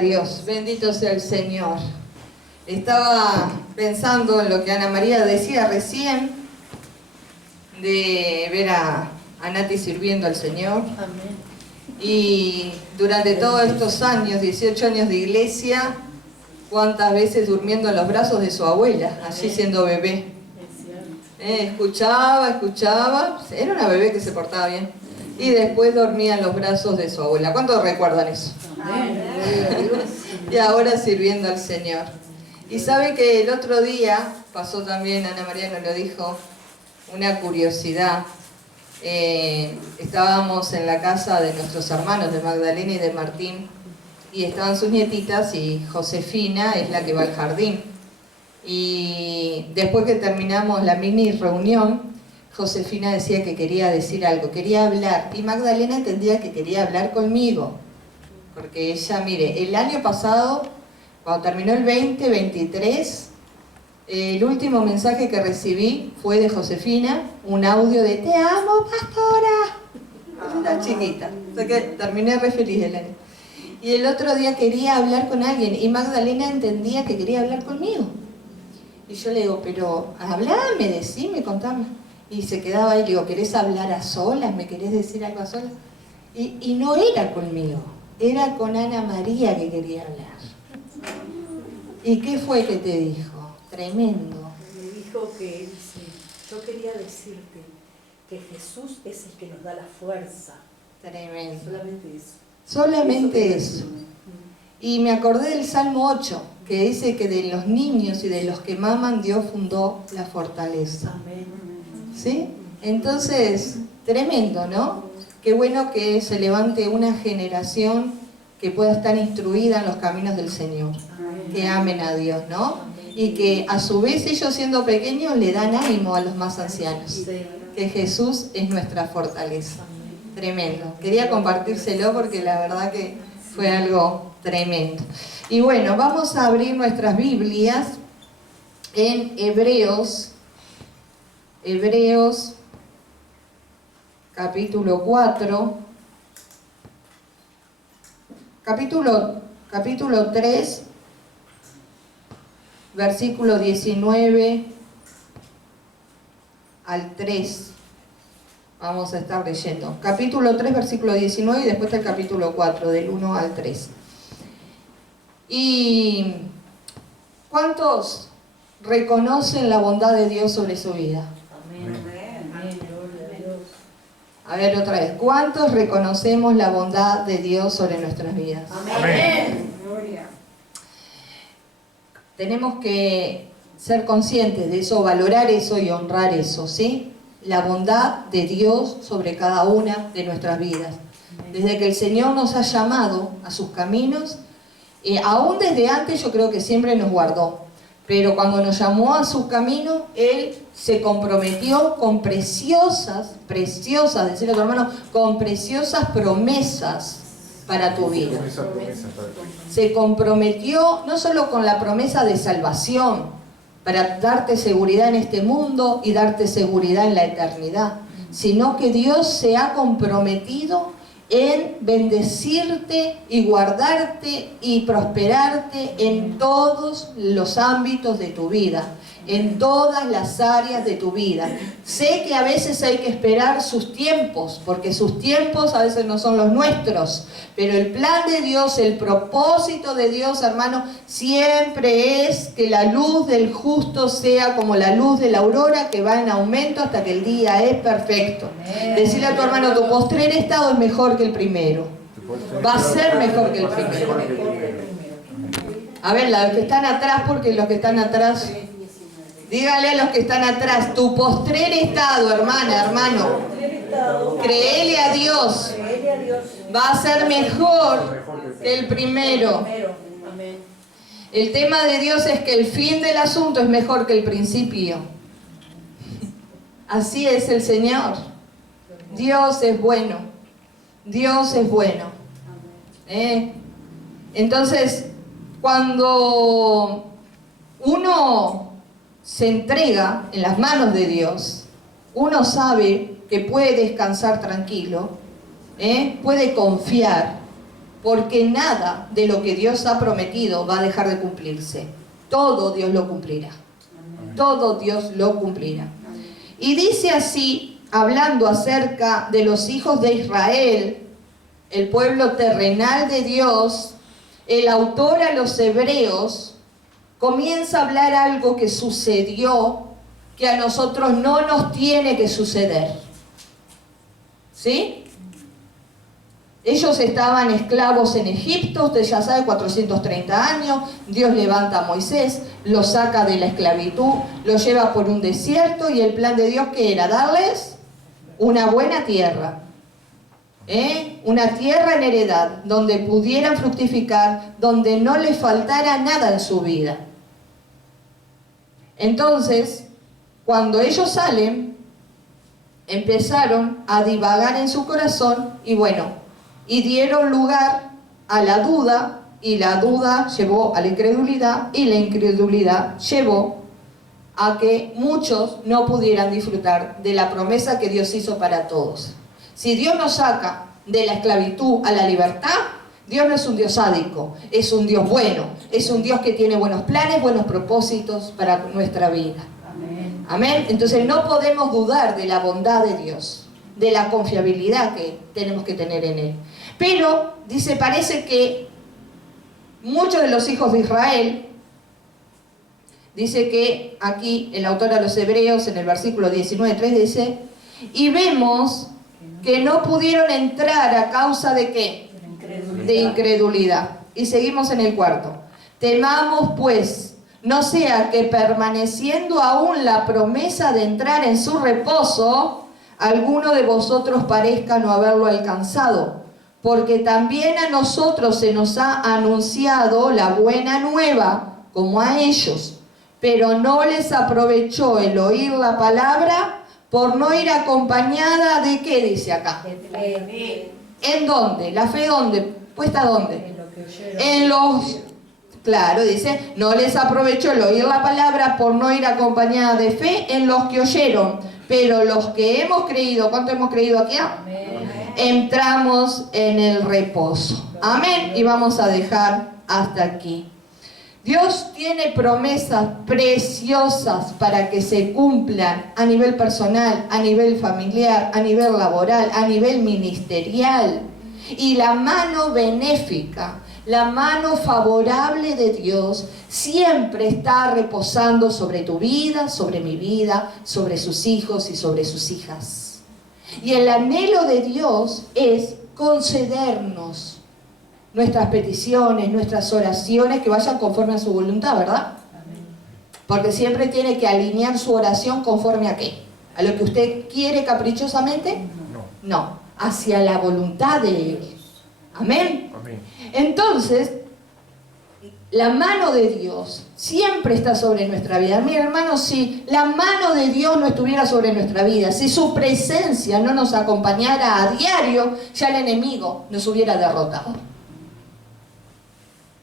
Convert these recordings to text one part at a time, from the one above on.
Dios, bendito sea el Señor. Estaba pensando en lo que Ana María decía recién, de ver a Nati sirviendo al Señor. Amén. Y durante todos estos años, 18 años de iglesia, cuántas veces durmiendo en los brazos de su abuela, allí siendo bebé. Escuchaba, era una bebé que se portaba bien. Y después dormía en los brazos de su abuela. ¿Cuántos recuerdan eso? Amén. Y ahora sirviendo al Señor. Y sabe que el otro día, pasó también, Ana María nos lo dijo, una curiosidad. Estábamos en la casa de nuestros hermanos, de Magdalena y de Martín, y estaban sus nietitas, y Josefina es la que va al jardín. Y después que terminamos la mini reunión, Josefina decía que quería decir algo, quería hablar, y Magdalena entendía que quería hablar conmigo. Porque ella, mire, el año pasado, cuando terminó el 2023, el último mensaje que recibí fue de Josefina, un audio de "Te amo, pastora". Era chiquita, o sea que terminé re feliz el año. Y el otro día quería hablar con alguien y Magdalena entendía que quería hablar conmigo. Y yo le digo, pero hablame, decime, contame. Y se quedaba ahí, le digo, ¿querés hablar a solas? ¿Me querés decir algo a solas? Y no era conmigo. Era con Ana María que quería hablar. ¿Y qué fue que te dijo? Tremendo. Me dijo que yo quería decirte que Jesús es el que nos da la fuerza. Tremendo. Solamente eso. Solamente eso. Y me acordé del Salmo 8, que dice que de los niños y de los que maman Dios fundó la fortaleza. Amén. ¿Sí? Entonces, tremendo, ¿no? Qué bueno que se levante una generación que pueda estar instruida en los caminos del Señor, que amen a Dios, ¿no? Y que a su vez ellos siendo pequeños le dan ánimo a los más ancianos, que Jesús es nuestra fortaleza. Tremendo. Quería compartírselo porque la verdad que fue algo tremendo. Y bueno, vamos a abrir nuestras Biblias en Hebreos capítulo 4, capítulo 3, versículo 19 al 3. Vamos a estar leyendo. Capítulo 3, versículo 19 y después está el capítulo 4, del 1 al 3. ¿Y cuántos reconocen la bondad de Dios sobre su vida? Amén. Amén. Gloria a Dios. A ver otra vez, ¿cuántos reconocemos la bondad de Dios sobre nuestras vidas? Amén. Tenemos que ser conscientes de eso, valorar eso y honrar eso, ¿sí? La bondad de Dios sobre cada una de nuestras vidas. Desde que el Señor nos ha llamado a sus caminos, aún desde antes yo creo que siempre nos guardó, pero cuando nos llamó a su camino, Él se comprometió con preciosas, decirle a tu hermano, con preciosas promesas para tu vida. Se comprometió no solo con la promesa de salvación, para darte seguridad en este mundo y darte seguridad en la eternidad, sino que Dios se ha comprometido en bendecirte y guardarte y prosperarte en todos los ámbitos de tu vida, en todas las áreas de tu vida. Sé que a veces hay que esperar sus tiempos, porque sus tiempos a veces no son los nuestros, pero el plan de Dios, el propósito de Dios, hermano, siempre es que la luz del justo sea como la luz de la aurora, que va en aumento hasta que el día es perfecto. Decirle a tu hermano, tu postrer estado es mejor que el primero. Va a ser mejor que el primero. A ver, los que están atrás, porque los que están atrás... Dígale a los que están atrás, tu postrer estado, hermano, créele a Dios, va a ser mejor que el primero. El tema de Dios es que el fin del asunto es mejor que el principio. Así es el Señor. Dios es bueno. Dios es bueno. Entonces, cuando uno se entrega en las manos de Dios, uno sabe que puede descansar tranquilo, puede confiar, porque nada de lo que Dios ha prometido va a dejar de cumplirse. Todo Dios lo cumplirá. Todo Dios lo cumplirá. Y dice así, hablando acerca de los hijos de Israel, el pueblo terrenal de Dios, el autor a los hebreos comienza a hablar algo que sucedió, que a nosotros no nos tiene que suceder. ¿Sí? Ellos estaban esclavos en Egipto, usted ya sabe, 430 años, Dios levanta a Moisés, lo saca de la esclavitud, lo lleva por un desierto, y el plan de Dios, ¿qué era? Darles una buena tierra. Una tierra en heredad, donde pudieran fructificar, donde no les faltara nada en su vida. Entonces, cuando ellos salen, empezaron a divagar en su corazón y dieron lugar a la duda, y la duda llevó a la incredulidad, y la incredulidad llevó a que muchos no pudieran disfrutar de la promesa que Dios hizo para todos. Si Dios nos saca de la esclavitud a la libertad, Dios no es un Dios sádico, es un Dios bueno, es un Dios que tiene buenos planes, buenos propósitos para nuestra vida. Amén. Amén. Entonces no podemos dudar de la bondad de Dios, de la confiabilidad que tenemos que tener en Él. Pero, dice, parece que muchos de los hijos de Israel, dice que aquí el autor a los hebreos en el versículo 19:3 dice, y vemos que no pudieron entrar a causa de ¿qué? De incredulidad. Y seguimos en el 4. Temamos pues, no sea que permaneciendo aún la promesa de entrar en su reposo, alguno de vosotros parezca no haberlo alcanzado, porque también a nosotros se nos ha anunciado la buena nueva, como a ellos, pero no les aprovechó el oír la palabra, por no ir acompañada de ¿qué dice acá? De fe. ¿En dónde? ¿La fe dónde? ¿Puesta dónde? En lo que oyeron. En los... Claro, dice, no les aprovechó el oír la palabra por no ir acompañada de fe en los que oyeron. Pero los que hemos creído, ¿cuánto hemos creído aquí? Amén. Entramos en el reposo. Amén. Y vamos a dejar hasta aquí. Dios tiene promesas preciosas para que se cumplan a nivel personal, a nivel familiar, a nivel laboral, a nivel ministerial. Y la mano benéfica, la mano favorable de Dios siempre está reposando sobre tu vida, sobre mi vida, sobre sus hijos y sobre sus hijas. Y el anhelo de Dios es concedernos nuestras peticiones, nuestras oraciones que vayan conforme a su voluntad, ¿verdad? Porque siempre tiene que alinear su oración conforme a ¿qué? ¿A lo que usted quiere caprichosamente? No, hacia la voluntad de Él. Amén. Amén. Entonces, la mano de Dios siempre está sobre nuestra vida. Mira, hermanos, si la mano de Dios no estuviera sobre nuestra vida, si su presencia no nos acompañara a diario, ya el enemigo nos hubiera derrotado.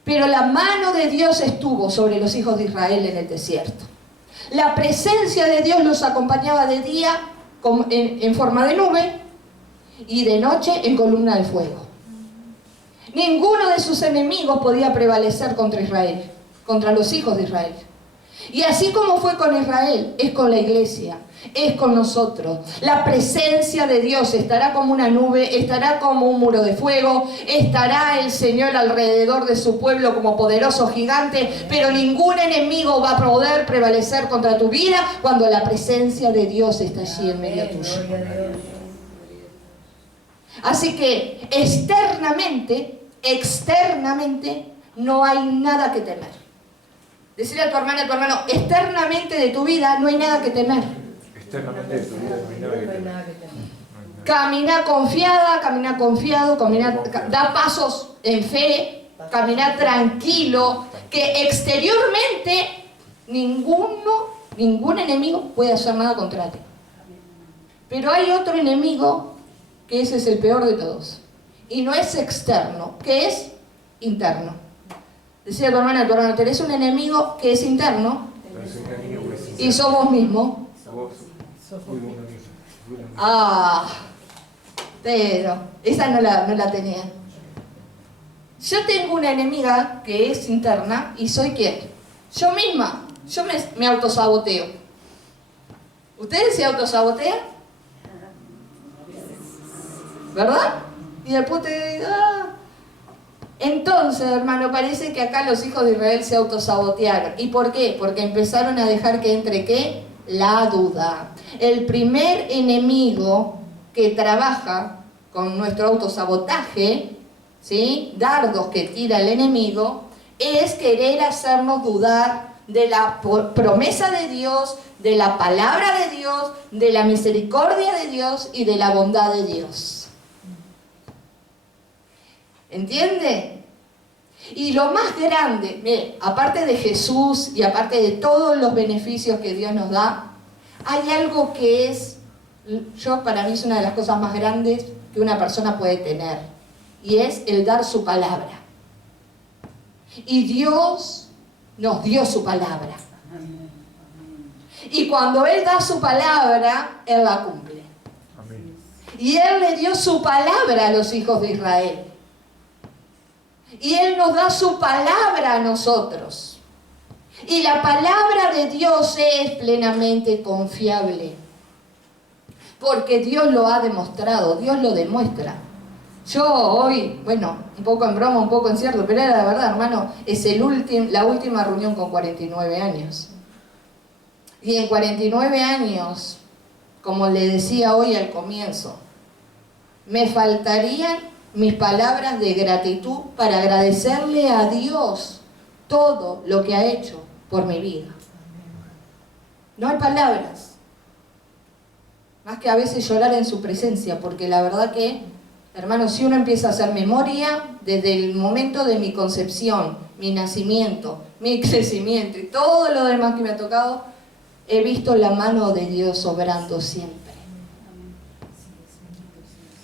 Pero la mano de Dios estuvo sobre los hijos de Israel en el desierto. La presencia de Dios los acompañaba de día en forma de nube y de noche en columna de fuego. Ninguno de sus enemigos podía prevalecer contra Israel, contra los hijos de Israel. Y así como fue con Israel, es con la iglesia, es con nosotros. La presencia de Dios estará como una nube, estará como un muro de fuego, estará el Señor alrededor de su pueblo como poderoso gigante, pero ningún enemigo va a poder prevalecer contra tu vida cuando la presencia de Dios está allí en medio tuyo. Así que externamente, no hay nada que temer. Decirle a tu hermano, externamente de tu vida no hay nada que temer. Externamente de tu vida no hay nada que temer. Camina confiada, camina confiado, da pasos en fe, camina tranquilo, que exteriormente ningún enemigo puede hacer nada contra ti. Pero hay otro enemigo que ese es el peor de todos. Y no es externo, que es interno. Decía tu hermana, tenés un enemigo que es interno y sos vos mismo. Pero esa no la tenía. Yo tengo una enemiga que es interna y soy ¿quién? Yo misma. Yo me autosaboteo. ¿Ustedes se autosabotean? ¿Verdad? Y después te... Entonces, hermano, parece que acá los hijos de Israel se autosabotearon. ¿Y por qué? Porque empezaron a dejar que entre ¿qué? La duda. El primer enemigo que trabaja con nuestro autosabotaje, ¿sí? Dardos que tira el enemigo, es querer hacernos dudar de la promesa de Dios, de la palabra de Dios, de la misericordia de Dios y de la bondad de Dios. ¿Entiende? Y lo más grande, mire, aparte de Jesús y aparte de todos los beneficios que Dios nos da, hay algo que es, para mí es una de las cosas más grandes que una persona puede tener, y es el dar su palabra. Y Dios nos dio su palabra. Y cuando Él da su palabra, Él la cumple. Amén. Y Él le dio su palabra a los hijos de Israel. Y Él nos da su palabra a nosotros. Y la palabra de Dios es plenamente confiable. Porque Dios lo ha demostrado, Dios lo demuestra. Yo hoy, bueno, un poco en broma, un poco en cierto, pero era la verdad, hermano, es la última reunión con 49 años. Y en 49 años, como le decía hoy al comienzo, me faltarían mis palabras de gratitud para agradecerle a Dios todo lo que ha hecho por mi vida. No hay palabras. Más que a veces llorar en su presencia, porque la verdad que, hermano, si uno empieza a hacer memoria desde el momento de mi concepción, mi nacimiento, mi crecimiento y todo lo demás que me ha tocado, he visto la mano de Dios obrando siempre.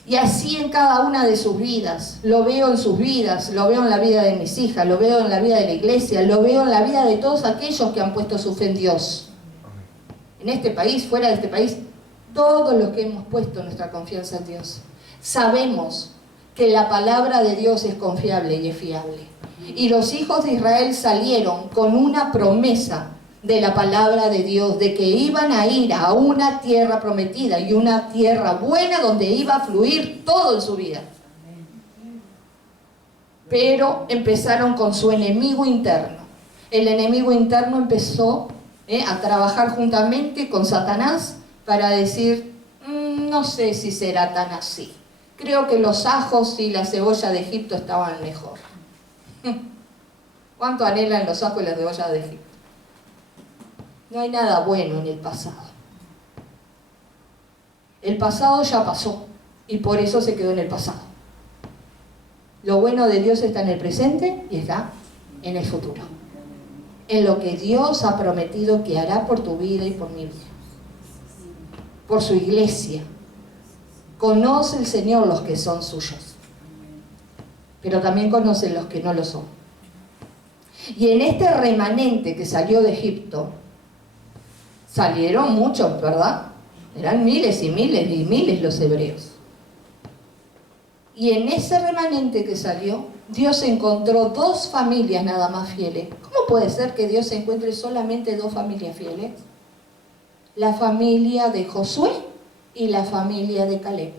Y así en cada una de sus vidas, lo veo en sus vidas, lo veo en la vida de mis hijas, lo veo en la vida de la iglesia, lo veo en la vida de todos aquellos que han puesto su fe en Dios. En este país, fuera de este país, todos los que hemos puesto nuestra confianza en Dios. Sabemos que la palabra de Dios es confiable y es fiable. Y los hijos de Israel salieron con una promesa de la palabra de Dios, de que iban a ir a una tierra prometida y una tierra buena donde iba a fluir todo en su vida. Pero empezaron con su enemigo interno. El enemigo interno empezó a trabajar juntamente con Satanás para decir, no sé si será tan así. Creo que los ajos y la cebolla de Egipto estaban mejor. ¿Cuánto anhelan los ajos y la cebolla de Egipto? No hay nada bueno en el pasado. El pasado ya pasó y por eso se quedó en el pasado. Lo bueno de Dios está en el presente y está en el futuro. En lo que Dios ha prometido que hará por tu vida y por mi vida. Por su iglesia. Conoce el Señor los que son suyos. Pero también conoce los que no lo son. Y en este remanente que salió de Egipto, salieron muchos, ¿verdad? Eran miles y miles y miles los hebreos. Y en ese remanente que salió, Dios encontró 2 familias nada más fieles. ¿Cómo puede ser que Dios encuentre solamente 2 familias fieles? La familia de Josué y la familia de Caleb.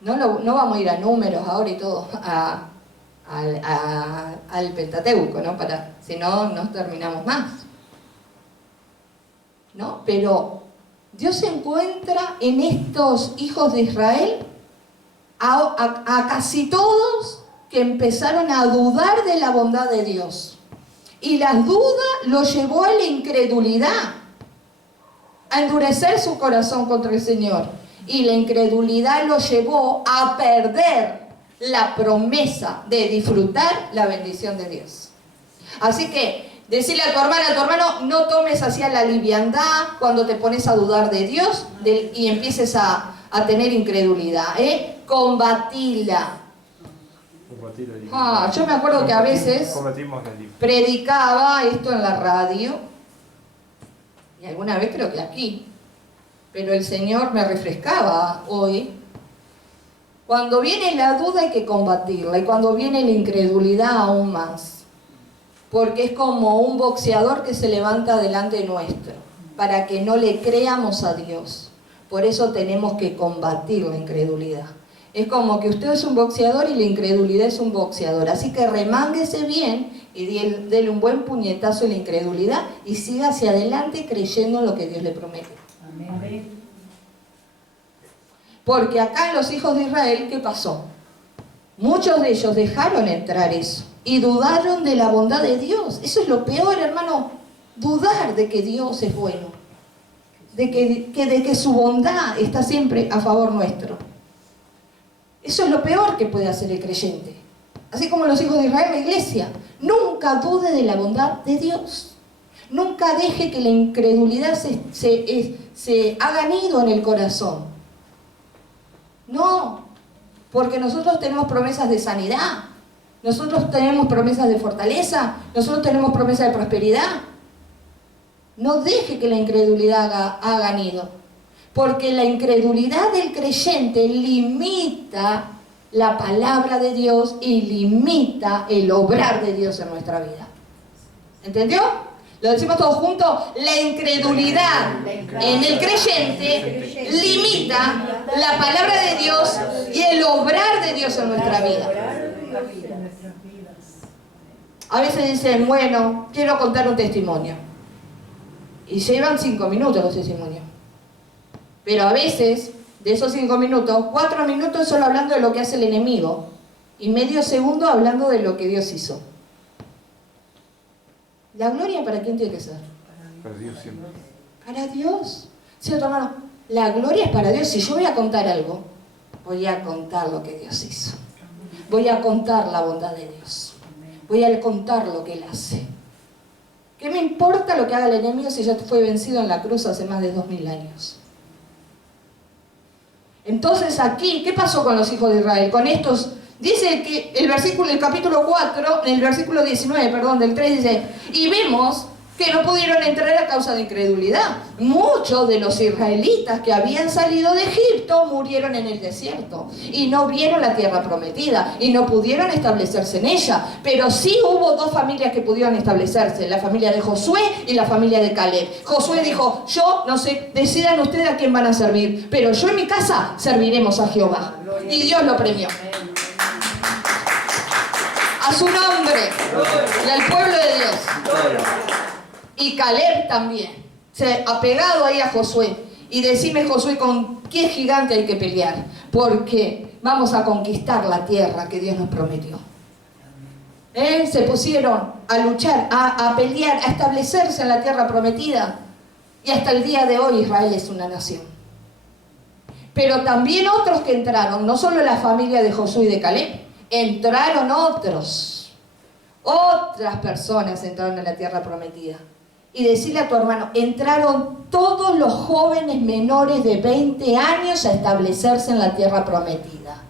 No vamos a ir a números ahora y todo, al Pentateuco, ¿no? Si no, no terminamos más. ¿No? Pero Dios encuentra en estos hijos de Israel a casi todos que empezaron a dudar de la bondad de Dios. Y la duda los llevó a la incredulidad, a endurecer su corazón contra el Señor. Y la incredulidad los llevó a perder la promesa de disfrutar la bendición de Dios. Así que decirle a tu hermano, no tomes hacia la liviandad cuando te pones a dudar de Dios y empieces a tener incredulidad. Combatila. Yo me acuerdo que a veces predicaba esto en la radio, y alguna vez creo que aquí, pero el Señor me refrescaba hoy Cuando viene la duda hay que combatirla, y cuando viene la incredulidad aún más. Porque es como un boxeador que se levanta delante nuestro, para que no le creamos a Dios. Por eso tenemos que combatir la incredulidad. Es como que usted es un boxeador y la incredulidad es un boxeador. Así que remánguese bien y dele un buen puñetazo a la incredulidad y siga hacia adelante creyendo en lo que Dios le promete. Amén. Porque acá en los hijos de Israel, ¿qué pasó? Muchos de ellos dejaron entrar eso y dudaron de la bondad de Dios. Eso es lo peor, hermano, dudar de que Dios es bueno, de que su bondad está siempre a favor nuestro. Eso es lo peor que puede hacer el creyente. Así como los hijos de Israel, la iglesia, nunca dude de la bondad de Dios. Nunca deje que la incredulidad se haga nido en el corazón. No, porque nosotros tenemos promesas de sanidad, nosotros tenemos promesas de fortaleza, nosotros tenemos promesas de prosperidad. No deje que la incredulidad haga nido, porque la incredulidad del creyente limita la palabra de Dios y limita el obrar de Dios en nuestra vida. ¿Entendió? Lo decimos todos juntos. La incredulidad en el creyente limita la palabra de Dios y el obrar de Dios en nuestra vida. A veces dicen, bueno, quiero contar un testimonio. Y llevan 5 minutos los testimonios. Pero a veces, de esos 5 minutos, 4 minutos solo hablando de lo que hace el enemigo y medio segundo hablando de lo que Dios hizo. ¿La gloria para quién tiene que ser? Para Dios siempre. Para Dios. ¿Cierto, hermano? La gloria es para Dios. Si yo voy a contar algo, voy a contar lo que Dios hizo. Voy a contar la bondad de Dios. Voy a contar lo que Él hace. ¿Qué me importa lo que haga el enemigo si ya fue vencido en la cruz hace más de 2000 años? Entonces aquí, ¿qué pasó con los hijos de Israel? Con estos, dice que el capítulo 4, el versículo 19, perdón, del 3 dice, y vemos que no pudieron entrar a causa de incredulidad. Muchos de los israelitas que habían salido de Egipto murieron en el desierto y no vieron la tierra prometida y no pudieron establecerse en ella. Pero sí hubo 2 familias que pudieron establecerse, la familia de Josué y la familia de Caleb. Josué dijo, yo no sé, decidan ustedes a quién van a servir, pero yo en mi casa serviremos a Jehová. Y Dios lo premió. A su nombre y al pueblo de Dios. Y Caleb también, se ha pegado ahí a Josué. Y decime, Josué, ¿con qué gigante hay que pelear? Porque vamos a conquistar la tierra que Dios nos prometió. Se pusieron a luchar, a pelear, a establecerse en la tierra prometida. Y hasta el día de hoy Israel es una nación. Pero también otros que entraron, no solo la familia de Josué y de Caleb, entraron otros. Otras personas entraron a la tierra prometida. Y decirle a tu hermano, entraron todos los jóvenes menores de 20 años a establecerse en la tierra prometida.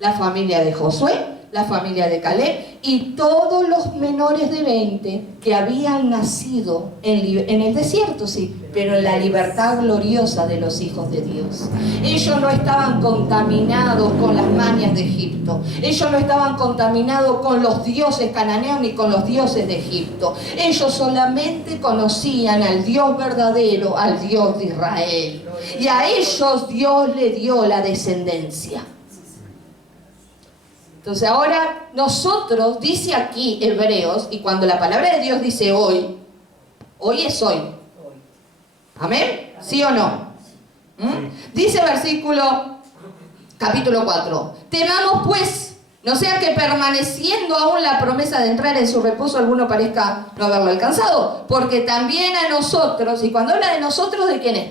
La familia de Josué, la familia de Caleb y todos los menores de 20 que habían nacido en el desierto, sí, pero en la libertad gloriosa de los hijos de Dios. Ellos no estaban contaminados con las mañas de Egipto. Ellos no estaban contaminados con los dioses cananeos ni con los dioses de Egipto. Ellos solamente conocían al Dios verdadero, al Dios de Israel. Y a ellos Dios le dio la descendencia. Entonces ahora nosotros, dice aquí Hebreos, y cuando la palabra de Dios dice hoy, hoy es hoy. ¿Amén? ¿Sí o no? Dice versículo, capítulo 4. Temamos pues, no sea que permaneciendo aún la promesa de entrar en su reposo alguno parezca no haberlo alcanzado, porque también a nosotros, y cuando habla de nosotros, ¿de quién es?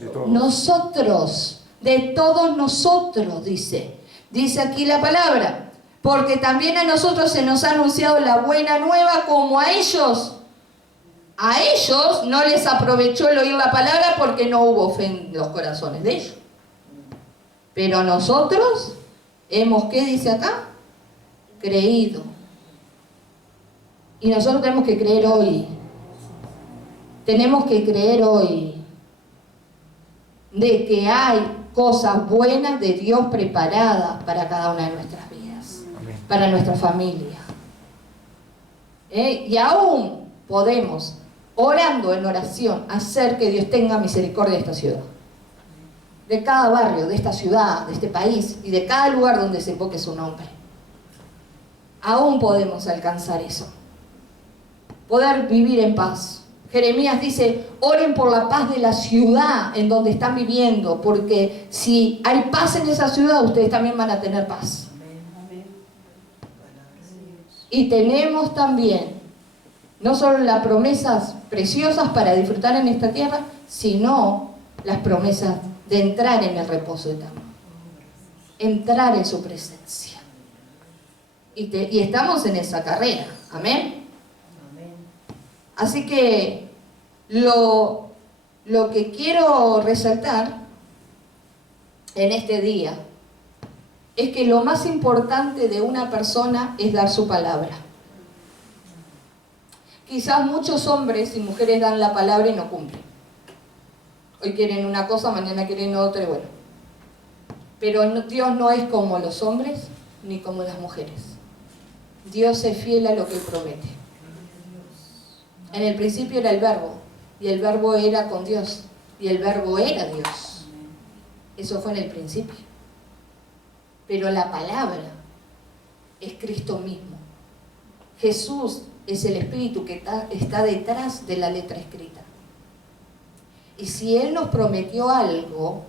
De todos. Nosotros, de todos nosotros, dice. Dice aquí la palabra, porque también a nosotros se nos ha anunciado la buena nueva como a ellos. A ellos no les aprovechó el oír la palabra porque no hubo fe en los corazones de ellos. Pero nosotros hemos, ¿qué dice acá? Creído. Y nosotros tenemos que creer hoy. Tenemos que creer hoy de que hay cosas buenas de Dios preparadas para cada una de nuestras vidas, Amén. para nuestra familia. Y aún podemos, orando en oración, hacer que Dios tenga misericordia de esta ciudad, de cada barrio, de esta ciudad, de este país y de cada lugar donde se invoque su nombre. Aún podemos alcanzar eso, poder vivir en paz. Jeremías dice, oren por la paz de la ciudad en donde están viviendo, porque si hay paz en esa ciudad, ustedes también van a tener paz. Y tenemos también, no solo las promesas preciosas para disfrutar en esta tierra, sino las promesas de entrar en el reposo eterno, entrar en su presencia. Y estamos en esa carrera, amén. Así que lo que quiero resaltar en este día es que lo más importante de una persona es dar su palabra. Quizás muchos hombres y mujeres dan la palabra y no cumplen. Hoy quieren una cosa, mañana quieren otra, y bueno. Pero Dios no es como los hombres ni como las mujeres. Dios es fiel a lo que Él promete. En el principio era el Verbo, y el Verbo era con Dios, y el Verbo era Dios. Eso fue en el principio. Pero la palabra es Cristo mismo. Jesús es el Espíritu que está detrás de la letra escrita. Y si Él nos prometió algo,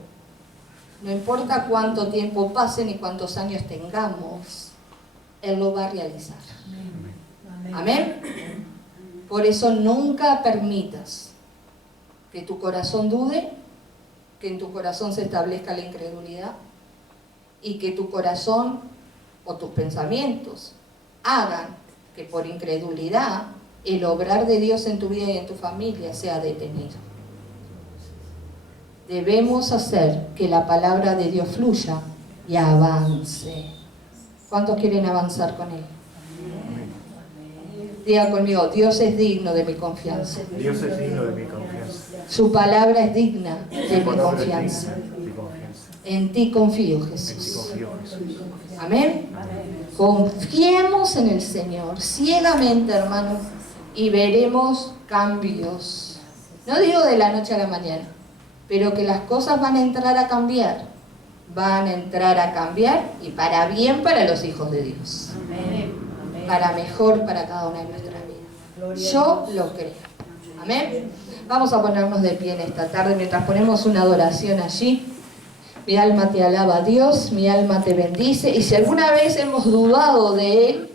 no importa cuánto tiempo pase ni cuántos años tengamos, Él lo va a realizar. Amén. Por eso nunca permitas que tu corazón dude, que en tu corazón se establezca la incredulidad y que tu corazón o tus pensamientos hagan que por incredulidad el obrar de Dios en tu vida y en tu familia sea detenido. Debemos hacer que la palabra de Dios fluya y avance. ¿Cuántos quieren avanzar con Él? Diga conmigo, Dios es digno de mi confianza. Dios es digno de mi confianza. Su palabra es digna de mi Palabra es confianza. digna de mi confianza. En ti confío, En ti Jesús. confío, Jesús. Amén. Confiemos en el Señor ciegamente, hermanos, y veremos cambios. No digo de la noche a la mañana, pero que las cosas van a entrar a cambiar. Van a entrar a cambiar y para bien para los hijos de Dios. Para mejor para cada una de nuestras vidas. Yo lo creo. Amén. Vamos a ponernos de pie en esta tarde mientras ponemos una adoración allí. Mi alma te alaba a Dios, mi alma te bendice. Y si alguna vez hemos dudado de Él,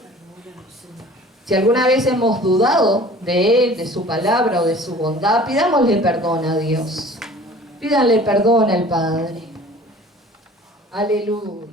si alguna vez hemos dudado de Él, de su palabra o de su bondad, pidámosle perdón a Dios. Pídanle perdón al Padre. Aleluya.